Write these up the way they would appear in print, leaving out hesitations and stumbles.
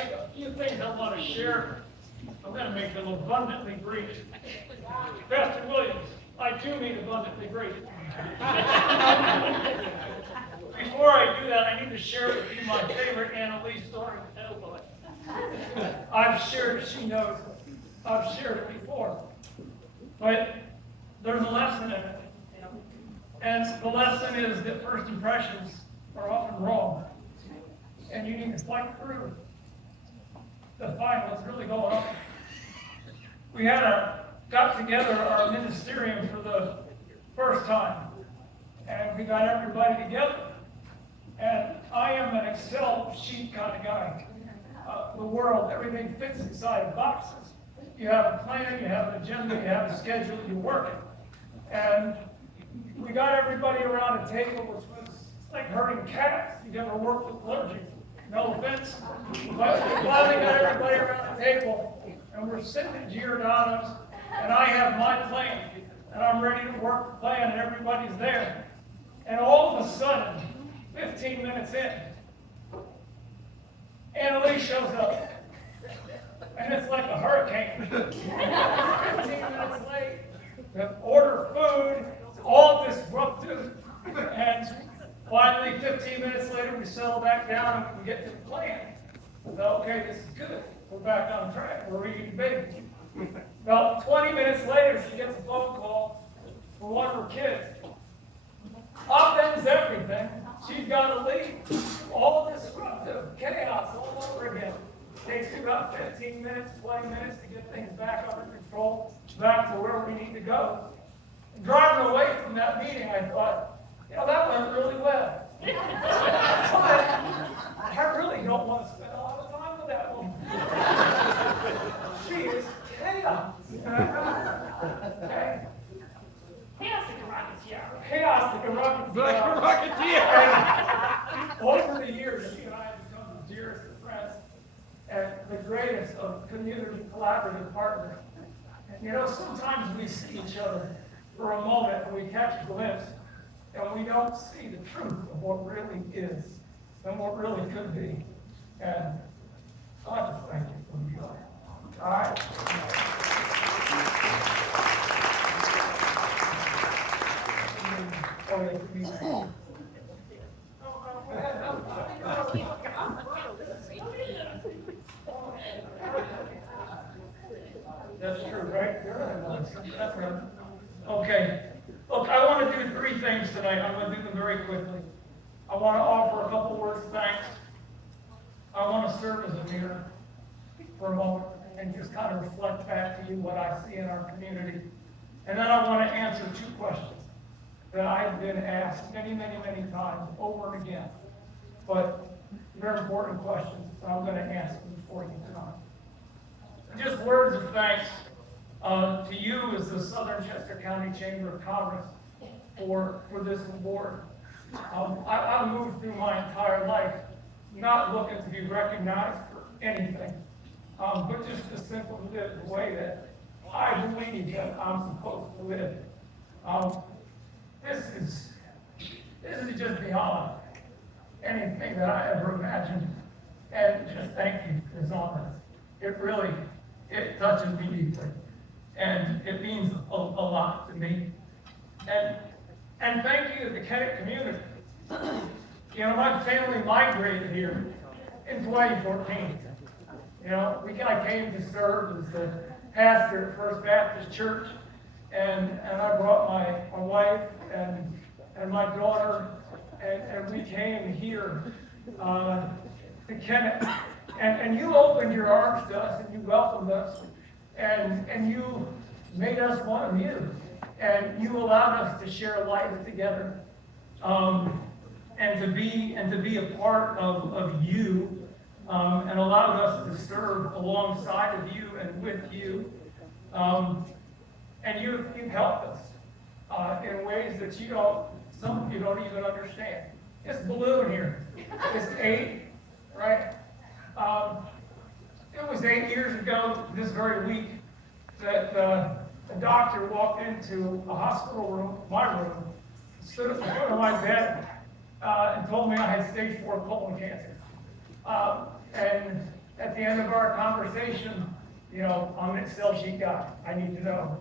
have a few things I want to share. I'm going to make them abundantly brief. Pastor Williams, I too mean abundantly brief. Before I do that, I need to share with you my favorite Annalise story. I've shared it, she knows. I've shared it before. But there's a lesson in it. And the lesson is that first impressions are often wrong. And you need to fight through to find what's really going on. We got together our ministerium for the first time. And we got everybody together. And I am an Excel sheet kind of guy. The world, everything fits inside of boxes. You have a plan, you have an agenda, you have a schedule, you work it. And we got everybody around a table, which was like herding cats. You ever worked with clergy? No offense. But we finally got everybody around the table, and we're sitting at Giordano's, and I have my plan, and I'm ready to work the plan, and everybody's there. And all of a sudden, 15 minutes in, Annalise shows up. And it's like a hurricane. 15 minutes late, order food, it's all disruptive. And finally, 15 minutes later, we settle back down and we get to the plan. So, okay, this is good. We're back on track. We're ready to be. About 20 minutes later, she gets a phone call from one of her kids. Upends everything. She's got to leave. All disruptive chaos all over again. Takes you about 15 minutes, 20 minutes to get things back under control, back to where we need to go. And driving away from that meeting, I thought, that went really well. But I really don't want to spend a lot of time with that woman. She is chaos. Okay? Chaos like a rocketeer. Chaos like a rocketeer. Like a rocketeer. Over the years, she and I have become the dearest of friends and the greatest of community collaborative partners. And sometimes we see each other for a moment and we catch a glimpse and we don't see the truth of what really is and what really could be. And I just thank you for who you are. All right. That's true, right? That's right. Okay. Look, I want to do three things tonight. I'm going to do them very quickly. I want to offer a couple words of thanks. I want to serve as a mirror for a moment and just kind of reflect back to you what I see in our community. And then I want to answer two questions that I have been asked many, many, many times over and again. But very important questions, and I'm going to answer them for you tonight. Just words of thanks to you as the Southern Chester County Chamber of Commerce for this award. I moved through my entire life not looking to be recognized for anything, but just to simply live the way that I believe that I'm supposed to live. This is just beyond anything that I ever imagined. And just thank you for this honor. It touches me deeply. And it means a lot to me. And thank you to the Kennett community. My family migrated here in 2014. I came to serve as the pastor at First Baptist Church, and I brought my wife and my daughter, and we came here to Kennett. And you opened your arms to us, and you welcomed us, and you made us one of you, and you allowed us to share life together, and to be a part of you, and allowed us to serve alongside of you and with you, and you've helped us in ways that some of you don't even understand. This balloon here, it's 8, right? It was 8 years ago this very week that a doctor walked into a hospital room, my room, stood at the foot of my bed, and told me I had stage 4 colon cancer. And at the end of our conversation, I'm an Excel sheet guy. I need to know.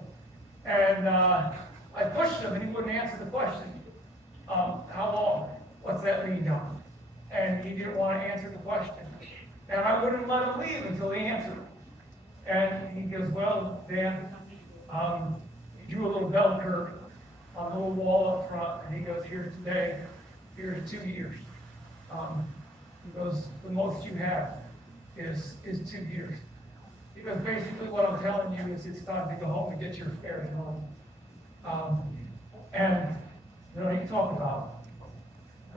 And I pushed him, and he wouldn't answer the question. How long? What's that lead on? And he didn't want to answer the question. And I wouldn't let him leave until he answered it. And he goes, well, Dan, he drew a little bell curve on the little wall up front, and he goes, here's today, here's 2 years. He goes, the most you have is 2 years. He goes, basically what I'm telling you is it's time to go home and get your affairs in order. And you talk about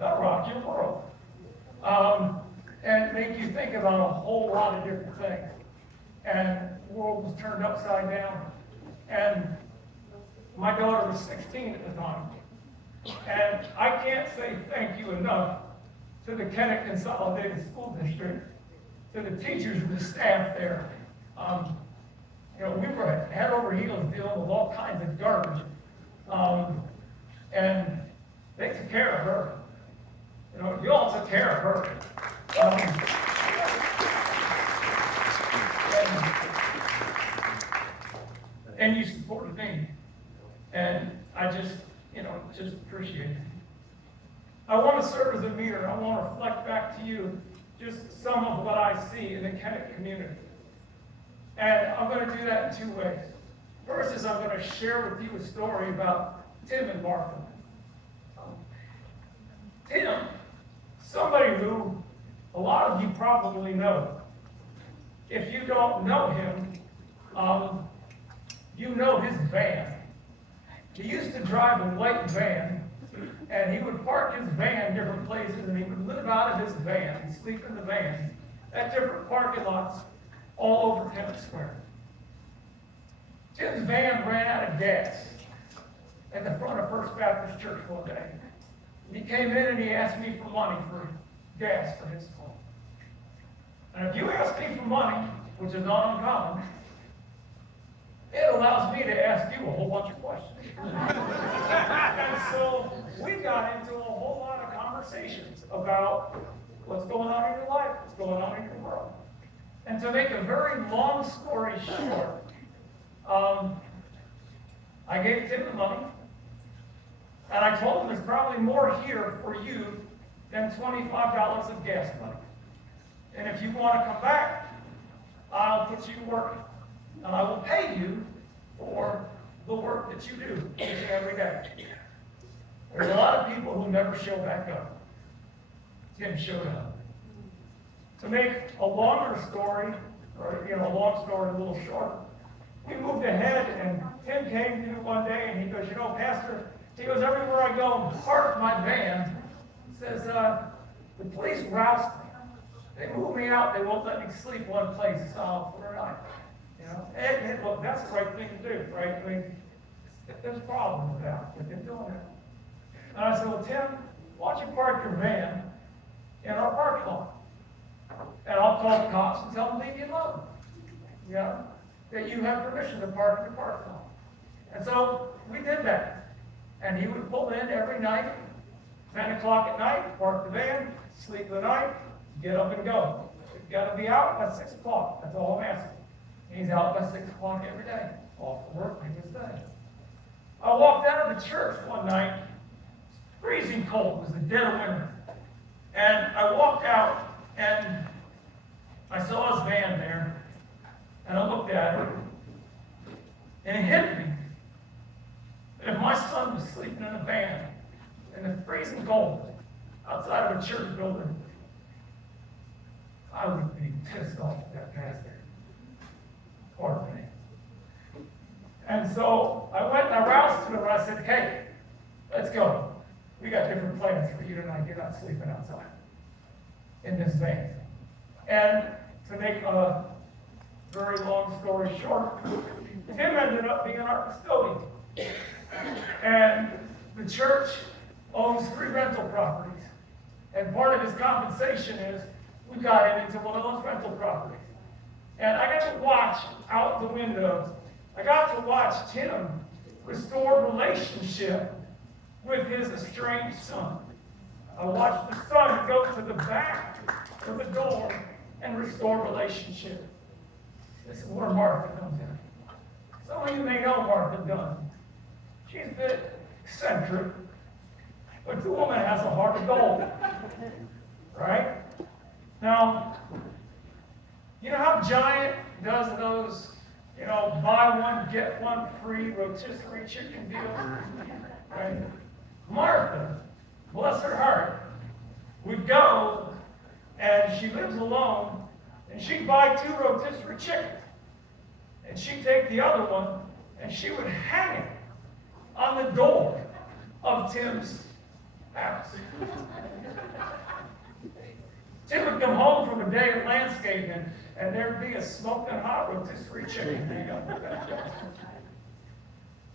rock your world. And make you think about a whole lot of different things. And the world was turned upside down. And my daughter was 16 at the time. And I can't say thank you enough to the Kennet Consolidated School District, to the teachers and the staff there. We were head over heels dealing with all kinds of garbage. And they took care of her. You all took care of her. And you supported me. And I just appreciate it. I want to serve as a mirror. I want to reflect back to you just some of what I see in the Kennet community. And I'm going to do that in 2 ways. First is I'm going to share with you a story about Tim and Martha. Tim, somebody who a lot of you probably know. If you don't know him, you know his van. He used to drive a white van, and he would park his van different places, and he would live out of his van and sleep in the van at different parking lots all over Kennet Square. Tim's van ran out of gas at the front of First Baptist Church one day. He came in and he asked me for money for gas for his car. And if you ask me for money, which is not uncommon, it allows me to ask you a whole bunch of questions. And so we got into a whole lot of conversations about what's going on in your life, what's going on in your world. And to make a very long story short, I gave Tim the money, and I told him there's probably more here for you than $25 of gas money. And if you want to come back, I'll put you to work. And I will pay you for the work that you do each and every day. There's a lot of people who never show back up. Tim showed up. To make a longer story, or a long story a little short, we moved ahead, and Tim came to me one day, and he goes, Pastor, he goes, everywhere I go and park my van, he says, the police roust me. They move me out, they won't let me sleep one place for a night. And look, that's the right thing to do, right? I mean, there's a problem with that, but they're doing it. And I said, well, Tim, why don't you park your van in our parking lot? And I'll call the cops and tell them to leave you alone. That you have permission to park in the parking lot. And so we did that. And he would pull in every night, 10 o'clock at night, park the van, sleep the night, get up and go. You've got to be out by 6 o'clock. That's all I'm asking. He's out by 6 o'clock every day. Off to work, doing his thing. I walked out of the church one night. It was freezing cold. It was the dead of winter. And I walked out, and I saw his van there. And I looked at it. And it hit me. If my son was sleeping in a van in the freezing cold outside of a church building, I would be pissed off at that pastor. Or me. And so I went and I roused to him and I said, hey, let's go. We got different plans for you tonight. You're not sleeping outside in this van. And to make a very long story short, Tim ended up being our custodian. And the church owns 3 rental properties. And part of his compensation is we got him into one of those rental properties. And I got to watch out the window. I got to watch Tim restore relationship with his estranged son. I watched the son go to the back of the door and restore relationship. This is where Martha comes in. Some of you may know Martha Dunn. She's a bit eccentric, but the woman has a heart of gold. Right? Now, you know how Giant does those, buy one, get one free rotisserie chicken deals? Right? Martha, bless her heart, would go, and she lives alone, and she'd buy 2 rotisserie chickens. And she'd take the other one, and she would hang it on the door of Tim's house. Tim would come home from a day of landscaping, and there'd be a smoking hot rotisserie chicken hanging on the back.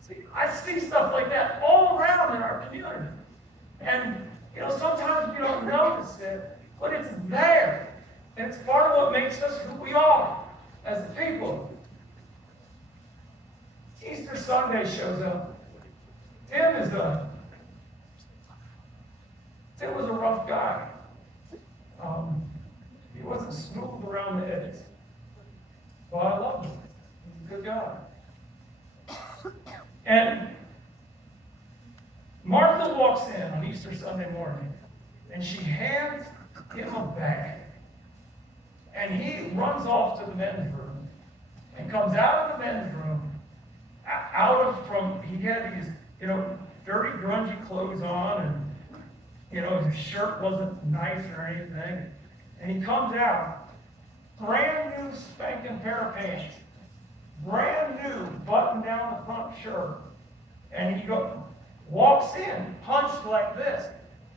See, I see stuff like that all around in our community. And, sometimes we don't notice it, but it's there. And it's part of what makes us who we are as a people. Easter Sunday shows up. Tim was a rough guy. He wasn't smooth around the edges. But I love him. He's a good guy. And Martha walks in on Easter Sunday morning, and she hands him a bag. And he runs off to the men's room and comes out of the men's room, he had these, dirty, grungy clothes on, and, his shirt wasn't nice or anything. And he comes out, brand new spanking pair of pants, brand new button down the front shirt. And he walks in, punched like this,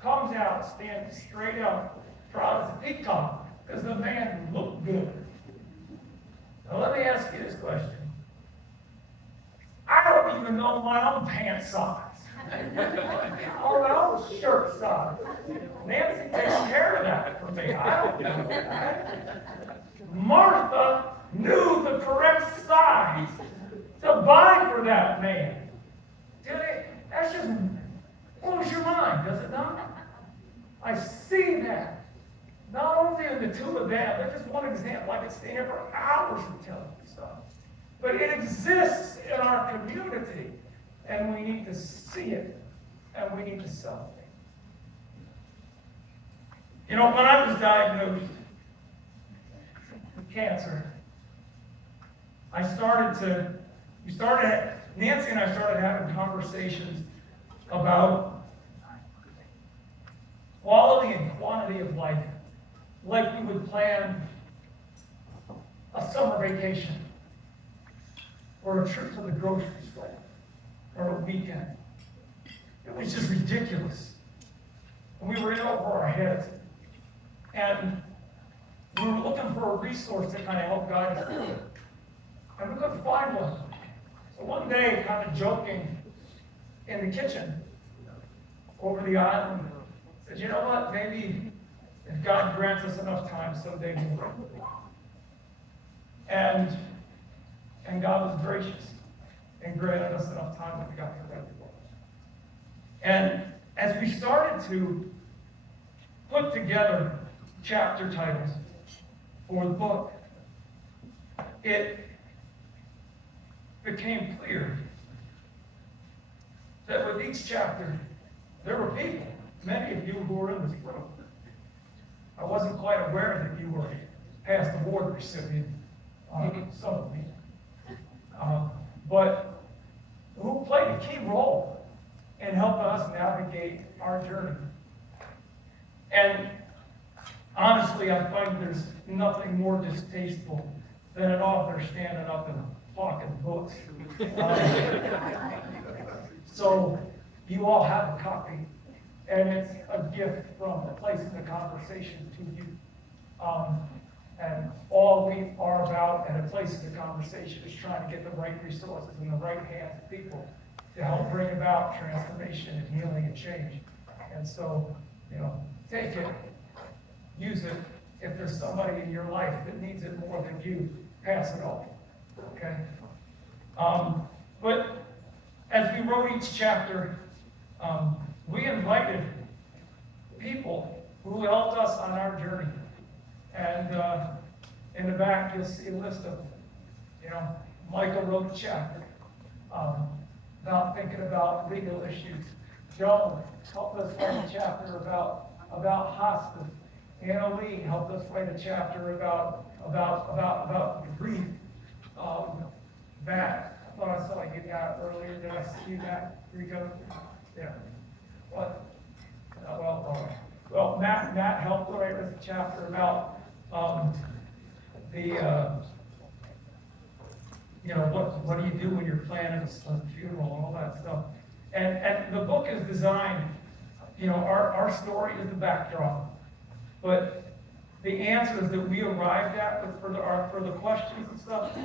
comes out, standing straight up, proud as a peacock, because the man looked good. Now let me ask you this question. I don't even know my own pant size. Or my own shirt size. Nancy takes care of that for me. I don't know that. Martha knew the correct size to buy for that man. That's just blows your mind, does it not? I see that. Not only in the 2 of them, that's just one example. I could stay here for hours and tell you stuff. But it exists in our community, and we need to see it, and we need to celebrate. When I was diagnosed with cancer, Nancy and I started having conversations about quality and quantity of life, like we would plan a summer vacation, or a trip to the grocery store, or a weekend. It was just ridiculous. And we were in over our heads. And we were looking for a resource to kind of help guide us through it. And we couldn't find one. So one day, kind of joking in the kitchen over the island, said, you know what, maybe if God grants us enough time, someday we'll. And God was gracious and granted us enough time that we got to write the book. And as we started to put together chapter titles for the book, it became clear that with each chapter, there were people, many of you who were in this room. I wasn't quite aware that you were past award recipient, some of you. But who played a key role in helping us navigate our journey. And honestly, I find there's nothing more distasteful than an author standing up and talking books. So you all have a copy, and it's a gift from a place in the conversation to you. And all we are about at a place in the conversation is trying to get the right resources in the right hands of people to help bring about transformation and healing and change. And so, take it, use it. If there's somebody in your life that needs it more than you, pass it on. Okay? But as we wrote each chapter, we invited people who helped us on our journey. And In the back, you'll see a list of them. You know, Michael wrote the chapter about thinking about legal issues. Joan helped us write a chapter about hospice. Anna Lee helped us write a chapter about grief. Matt, I thought I saw you got earlier. Did I see you, Matt? Here you go. Yeah. What? Well, Matt helped write us a chapter about what do you do when you're planning a funeral and all that stuff. And the book is designed, our story is the backdrop, but the answers that we arrived at for the questions and stuff,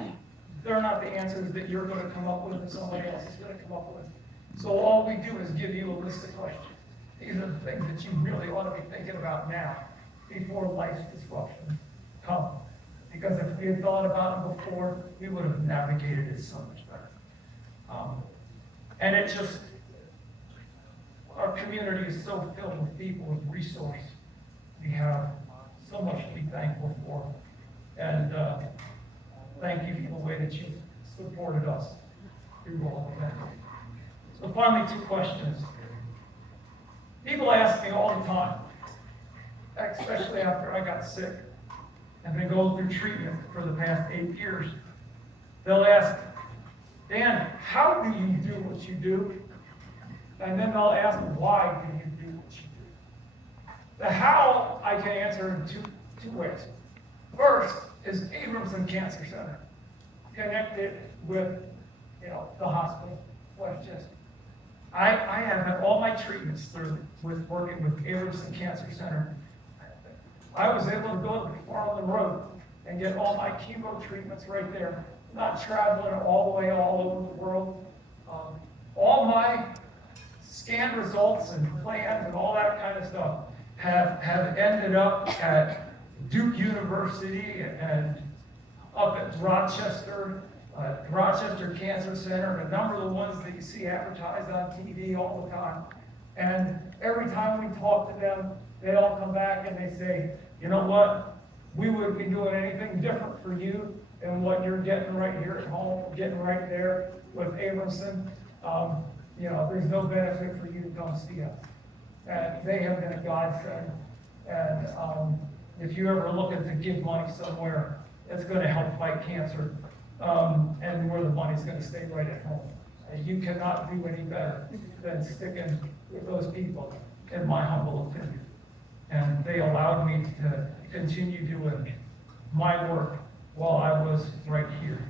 they're not the answers that you're going to come up with and somebody else is going to come up with. So all we do is give you a list of questions. These are the things that you really ought to be thinking about now, before life's disruptions come. Because if we had thought about them before, we would have navigated it so much better. And our community is so filled with people with resource. We have so much to be thankful for. And thank you for the way that you supported us through all of that. So finally, 2 questions. People ask me all the time, especially after I got sick and been going through treatment for the past 8 years. They'll ask, Dan, how do you do what you do? And then they'll ask, why do you do what you do? The how I can answer in two ways. First is Abramson Cancer Center, connected with the hospital. I have had all my treatments through with working with Abramson Cancer Center. I was able to go far on the road and get all my chemo treatments right there, not traveling all the way all over the world. All my scan results and plans and all that kind of stuff have ended up at Duke University and up at Rochester Cancer Center, and a number of the ones that you see advertised on TV all the time. And every time we talk to them, they all come back and they say, you know what, we wouldn't be doing anything different for you than what you're getting right here at home, getting right there with Abramson. There's no benefit for you to come see us. And they have been a godsend. And if you ever looking to give money somewhere, it's going to help fight cancer. And where the money's going to stay right at home. And you cannot do any better than sticking with those people, in my humble opinion. And they allowed me to continue doing my work while I was right here.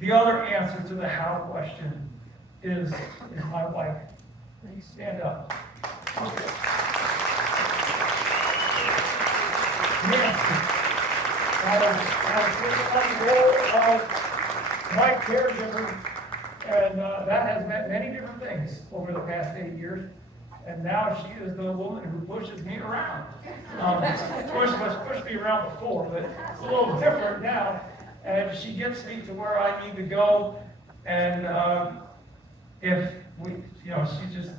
The other answer to the how question is my wife. Stand up. Nancy. My caregiver, and that has meant many different things over the past 8 years. And now she is the woman who pushes me around. Pushed me around before, but it's a little different now. And she gets me to where I need to go. And she just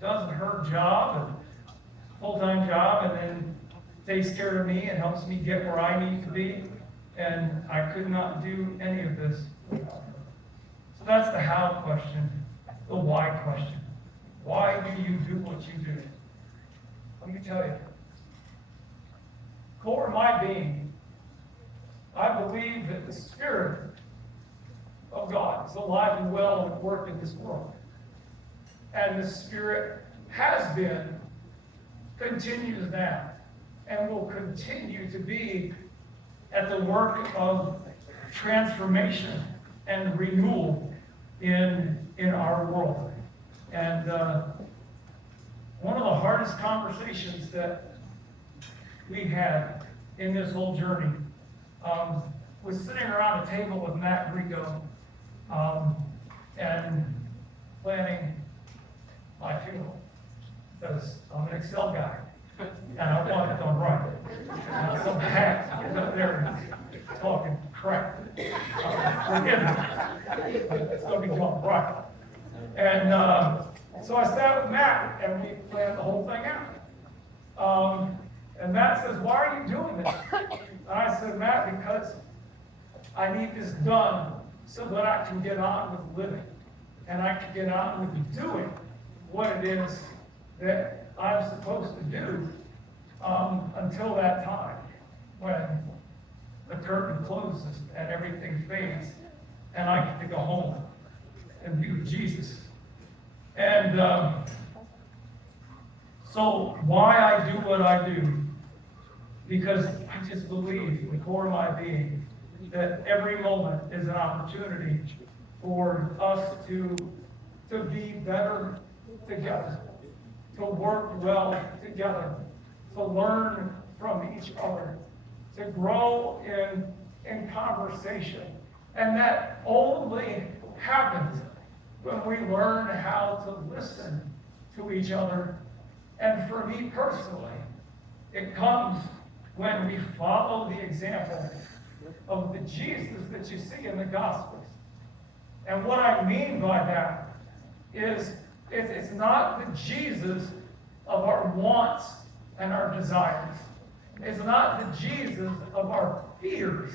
does her job, and full-time job, and then takes care of me and helps me get where I need to be. And I could not do any of this without her. So that's the how question, the why question. Why do you do what you do? Let me tell you. Core of my being, I believe that the Spirit of God is alive and well and at work in this world. And the Spirit has been, continues now, and will continue to be at the work of transformation and renewal in our world. And one of the hardest conversations that we had in this whole journey was sitting around a table with Matt Rico and planning my funeral, because I'm an Excel guy. And I want it done right. Now, some hack is up there talking crap. Forgive me. It's going to be done right. And so I sat with Matt, and we planned the whole thing out. And Matt says, why are you doing this? And I said, Matt, because I need this done so that I can get on with living. And I can get on with doing what it is that I'm supposed to do until that time when the curtain closes and everything fades and I get to go home and be with Jesus. And so why I do what I do, because I just believe in the core of my being that every moment is an opportunity for us to be better together, to work well together, to learn from each other, to grow in conversation. And that only happens when we learn how to listen to each other. And for me personally, it comes when we follow the example of the Jesus that you see in the Gospels. And what I mean by that is it's not the Jesus of our wants and our desires. It's not the Jesus of our fears.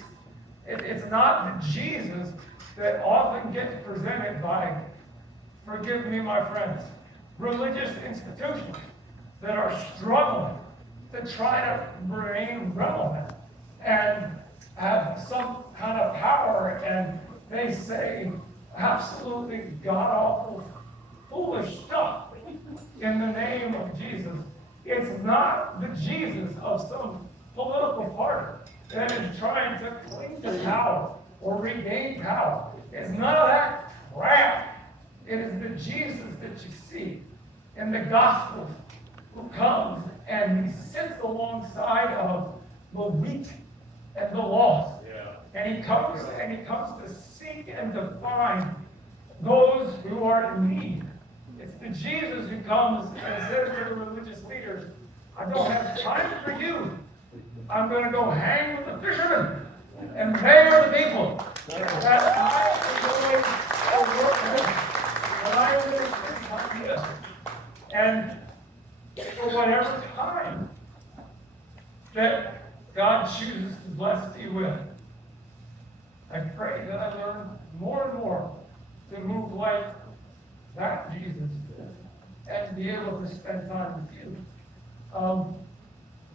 It's not the Jesus that often gets presented by, forgive me my friends, religious institutions that are struggling to try to remain relevant and have some kind of power, and they say absolutely god-awful, foolish stuff in the name of Jesus. It's not the Jesus of some political party that is trying to cling to power or regain power. It's none of that crap. It is the Jesus that you see in the Gospels who comes and he sits alongside of the weak and the lost. Yeah. And he comes to seek and to find those who are in need. It's the Jesus who comes and says to the religious leaders, I don't have time for you. I'm going to go hang with the fishermen. And they are the people that I am going to work with. That I am going to spend time with. And for whatever time that God chooses to bless you with, I pray that I learn more and more to move like that Jesus and be able to spend time with you.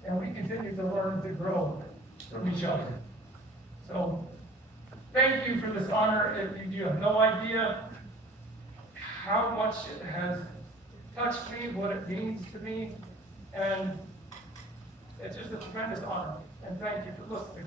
And we continue to learn to grow from each other. So thank you for this honor. You have no idea how much it has touched me, what it means to me, and it's just a tremendous honor. And thank you for listening.